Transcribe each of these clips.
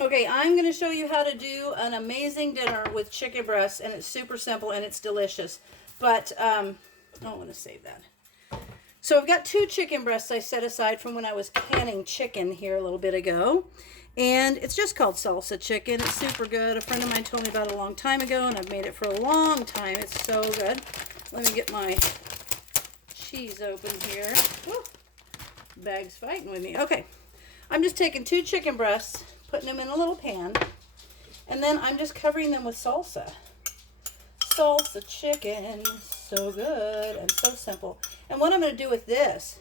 Okay, I'm going to show you how to do an amazing dinner with chicken breasts, and it's super simple and it's delicious. But, I want to save that. So I've got 2 chicken breasts I set aside from when I was canning chicken here a little bit ago. And it's just called Salsa Chicken. It's super good. A friend of mine told me about it a long time ago, and I've made it for a long time. It's so good. Let me get my cheese open here. Woo. Bag's fighting with me. Okay. I'm just taking 2 chicken breasts, putting them in a little pan, and then I'm just covering them with salsa. Salsa chicken, so good and so simple. And what I'm going to do with this,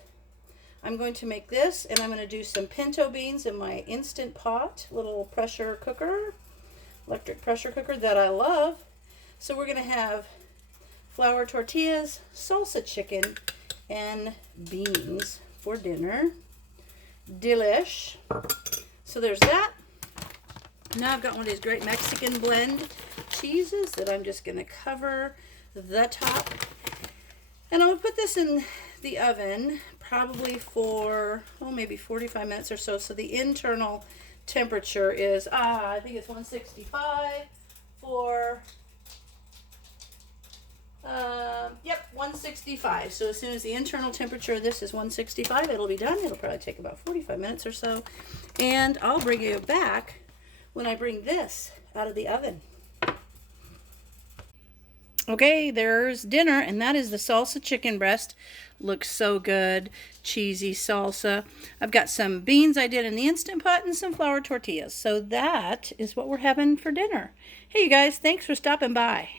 I'm going to make this, and I'm going to do some pinto beans in my Instant Pot, little pressure cooker, electric pressure cooker that I love. So we're going to have flour tortillas, salsa chicken, and beans for dinner. Delish. So there's that. Now I've got one of these great Mexican blend cheeses that I'm just going to cover the top. And I'm going to put this in the oven probably for, maybe 45 minutes or so. So the internal temperature is, I think it's 165 for, 165. So as soon as the internal temperature of this is 165, it'll be done. It'll probably take about 45 minutes or so. And I'll bring you back when I bring this out of the oven. Okay, there's dinner, and that is the salsa chicken breast. Looks so good. Cheesy salsa. I've got some beans I did in the Instant Pot and some flour tortillas. So that is what we're having for dinner. Hey, you guys, thanks for stopping by.